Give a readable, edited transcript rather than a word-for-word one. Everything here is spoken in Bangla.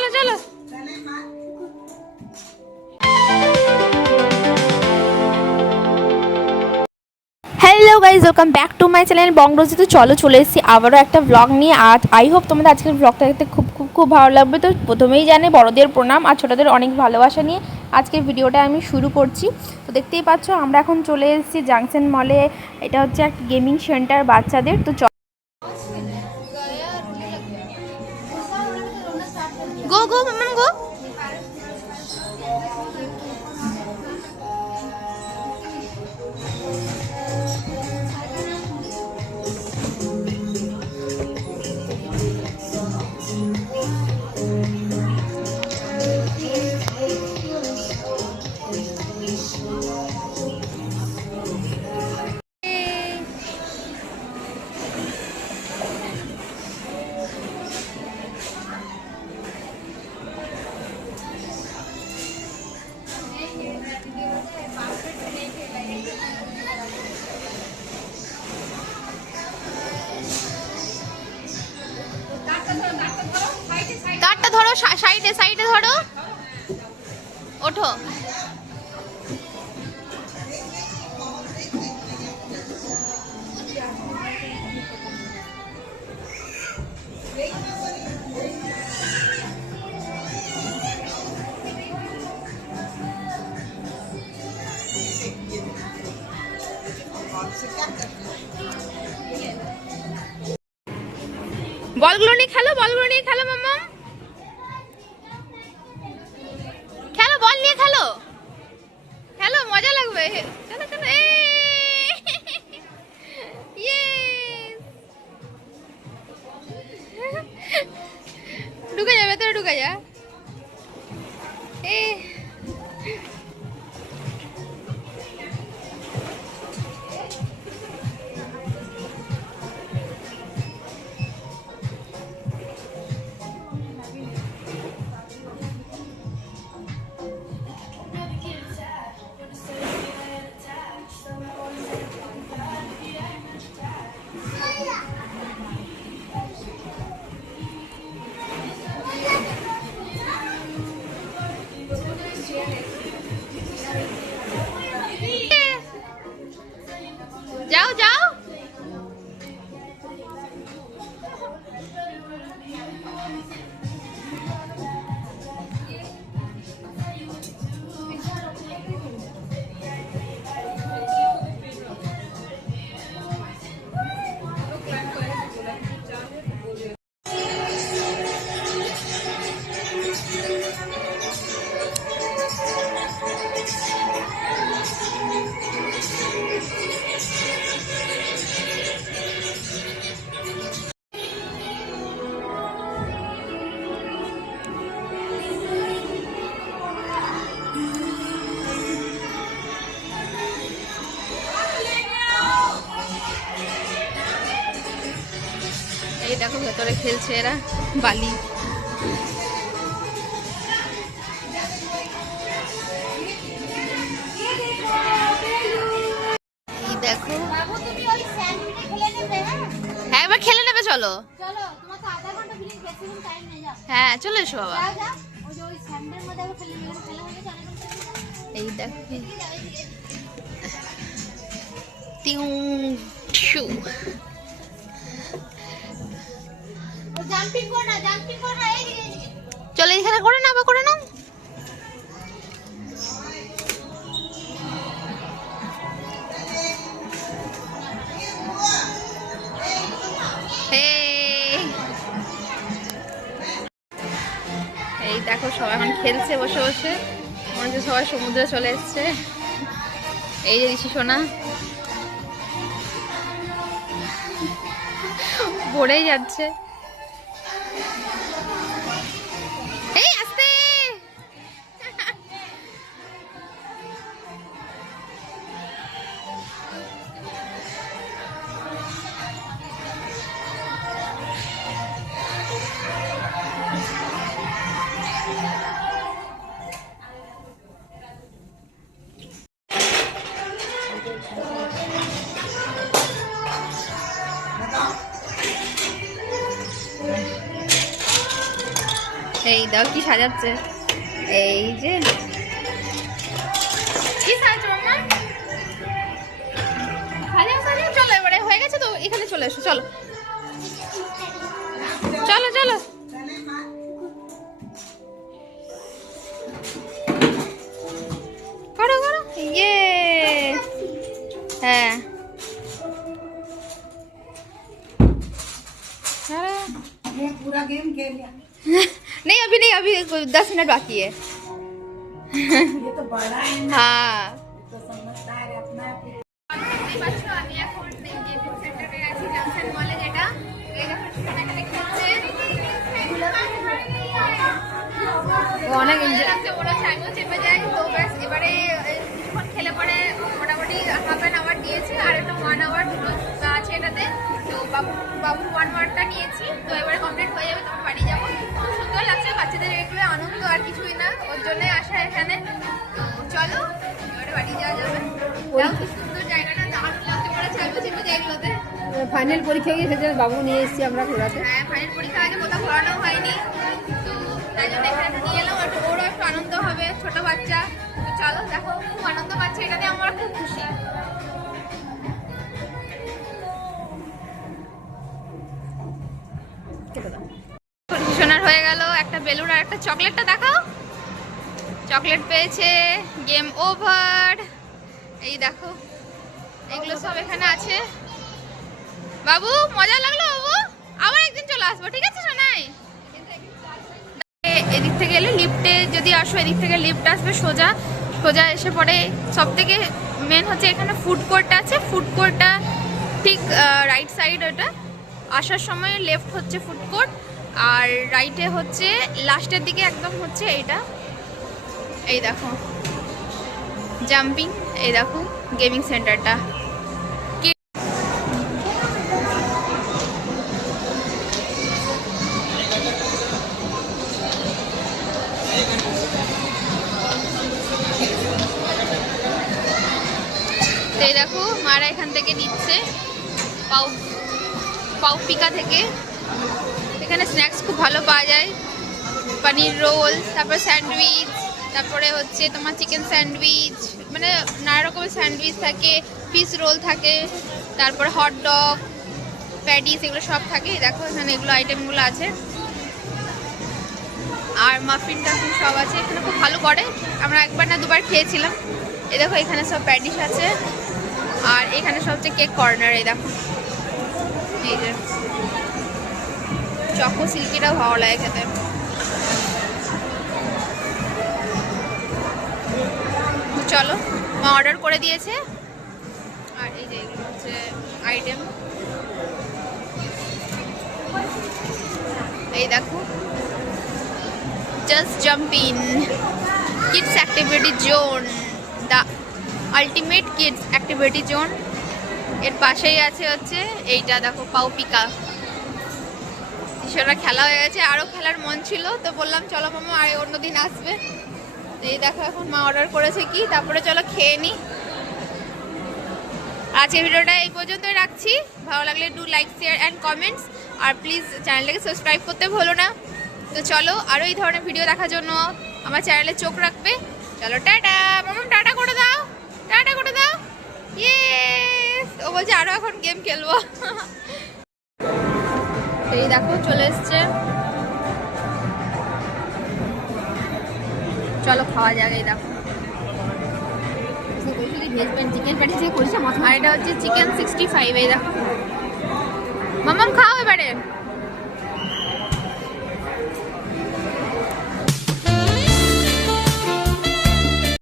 চলো চলো। Hello guys, welcome back to my channel Bongrozi. তো চলো চলে এসেছি আবারও একটা ব্লগ নিয়ে। আজ আই হোপ তোমাদের আজকের ব্লগটা দেখতে খুব খুব খুব ভালো লাগবে। তো প্রথমেই জানে বড়দের প্রণাম আর ছোটোদের অনেক ভালোবাসা নিয়ে আজকের ভিডিওটা আমি শুরু করছি। তো দেখতেই পাচ্ছ আমরা এখন চলে এসেছি জাংশন মলে। এটা হচ্ছে একটা গেমিং সেন্টার বাচ্চাদের। তো গো গো মাম্মা গো। কাঠটা ধরো, সাইডে সাইডে ধরো, ওঠো। বলগুলো নিয়ে খেলো, বলগুলো নিয়ে খেলো মাম্মা, খেলো, বল নিয়ে খেলো, খেলো, মজা লাগবে। চলো চলো, ঢুকে যাবে, ভেতরে ঢুকে যা। যাও যাও। এই দেখো ভেতরে খেলছে এরা বালি। এই দেখো, হ্যাঁ একবার খেলে নেবে, চলো। হ্যাঁ চলে এসো বাবা। এই দেখো টিউ শু। চলো এখানে করে না, আবার করে নাও। এই দেখো সবাই এখন খেলছে বসে বসে, মনে হচ্ছে সবাই সমুদ্রে চলে এসছে। এই যে ঋষি সোনা পড়েই যাচ্ছে। এই আস্তে। এই দাও কি সাজাচ্ছে, এই যে কি সাজাচ্ছে মাম্মা, সাজাও চলো এবারে হয়ে গেছে তো, এখানে চলে এসো, চলো চলো চলো। করো করো, ইয়ে হ্যাঁ पूरा गेम खेल लिया। नहीं अभी 10 मिनट बाकी है। ये तो बड़ा है ना, हाँ तो समझदार है अपना। আমি এখন গেমিং সেন্টারে আছি, জনসন মলে, যেটা এই দেখো এখানে খেলছে, অনেক এনজয় করছে, ওরা টাইমও চেপে যায়। তো ব্যাস এবারে কিছুক্ষণ খেলে পরে মোটামুটি হাফ অ্যান আওয়ার দিয়েছি, আর একটা 1 আওয়ার দুটো আছে এটাতে। তো বাবু 1 আওয়ারটা নিয়েছি, তো এবারে কমপ্লিট হয়ে যাবে, তখন বাড়ি যাবো। খুব সুন্দর লাগছে, বাচ্চাদের একটু আনন্দ আর কিছুই না, ওর জন্য আসা এখানে। তো চলো এবারে বাড়ি যাওয়া যাবে। কি সুন্দর জায়গাটা, দারুণ লাগছে, ওরা চাইবো চেপে যায় এগুলোতে। ফাইনাল পরীক্ষা গিয়ে সেটা বাবু নিয়ে এসেছি আমরা ঘোরাতে। হ্যাঁ ফাইনাল পরীক্ষা আগে কোথাও ঘোরানো হয়নি, তো তাই জন্য এখানে নিয়ে এলাম, একটু ওরও একটু আনন্দ হবে, ছোট বাচ্চা। তো চলো দেখো, খুব আনন্দ পাচ্ছে, এটাতে আমরা খুব খুশি। কন্ডিশনার হয়ে গেল, একটা বেলুন আর একটা চকলেটটা দেখাও। চকলেট পেয়েছে, গেম ওভার। এই দেখো এগুলো সব এখানে আছে। বাবু মজা লাগলো বাবু, আবার একদিন চলে আসবো, ঠিক আছে সোনাই? এদিক থেকে এলে লিফটে যদি আসো, এদিক থেকে লিফট আসবে সোজা সোজা এসে পরে সব থেকে মেন হচ্ছে এখানে ফুড কোর্টটা আছে। ফুড কোর্টটা ঠিক রাইট সাইড, ওটা আসার সময় লেফট হচ্ছে ফুড কোর্ট, আর রাইটে হচ্ছে লাস্টের দিকে একদম হচ্ছে এইটা। এই দেখো জাম্পিং, এই দেখো গেমিং সেন্টারটা। এই দেখো মারা এখান থেকে নিচ্ছে পাউপিকা থেকে। এখানে স্ন্যাক্স খুব ভালো পাওয়া যায়, পনির রোল, তারপরে স্যান্ডউইচ, তারপরে হচ্ছে তোমার চিকেন স্যান্ডউইচ, মানে নানা রকমের স্যান্ডউইচ থাকে, ফিশ রোল থাকে, তারপরে হট ডগ, প্যাটিস, এগুলো সব থাকে। দেখো এখানে এগুলো আইটেমগুলো আছে, আর মাফিন টাফিন সব আছে। এখানে খুব ভালো করে, আমরা একবার না দুবার খেয়েছিলাম। এই দেখো এখানে সব প্যাটিস আছে, আর এখানে সবচেয়ে কেক কর্নার। এই দেখো এই যে চকো সিল্কিটাও ভালো লাগে খেতে। চলো মা অর্ডার করে দিয়েছে, আর এই যে এগুলো হচ্ছে আইটেম। এই দেখো just jump in kids activity zone, the ultimate kids activity zone. এর পাশেই আছে হচ্ছে এইটা দেখো পাউপিকা। সেটা খেলা হয়ে গেছে, আরও খেলার মন ছিল, তো বললাম চলো মামা আর অন্যদিন আসবে। এই দেখো এখন মা অর্ডার করেছে কি, তারপরে চলো খেয়ে নিই। আজকের ভিডিওটা এই পর্যন্তই রাখছি। ভালো লাগলে do like, share and comments, আর প্লিজ চ্যানেলটাকে সাবস্ক্রাইব করতে ভুলো না। তো চলো আরও এই ধরনের ভিডিও দেখার জন্য আমার চ্যানেলে চোখ রাখবে। চলো টাটা, মামা টাটা করে দাও, টাটা করে দাও। ইয়েস, ও বলছে আরও এখন গেম খেলবো। এই দেখো চলে এসছে, চলো খাওয়া যাক। এই দেখো চিকেন প্যাটিস দিয়ে করেছে, আর এটা হচ্ছে চিকেন 65। এই দেখো মামাম খাও এবারে।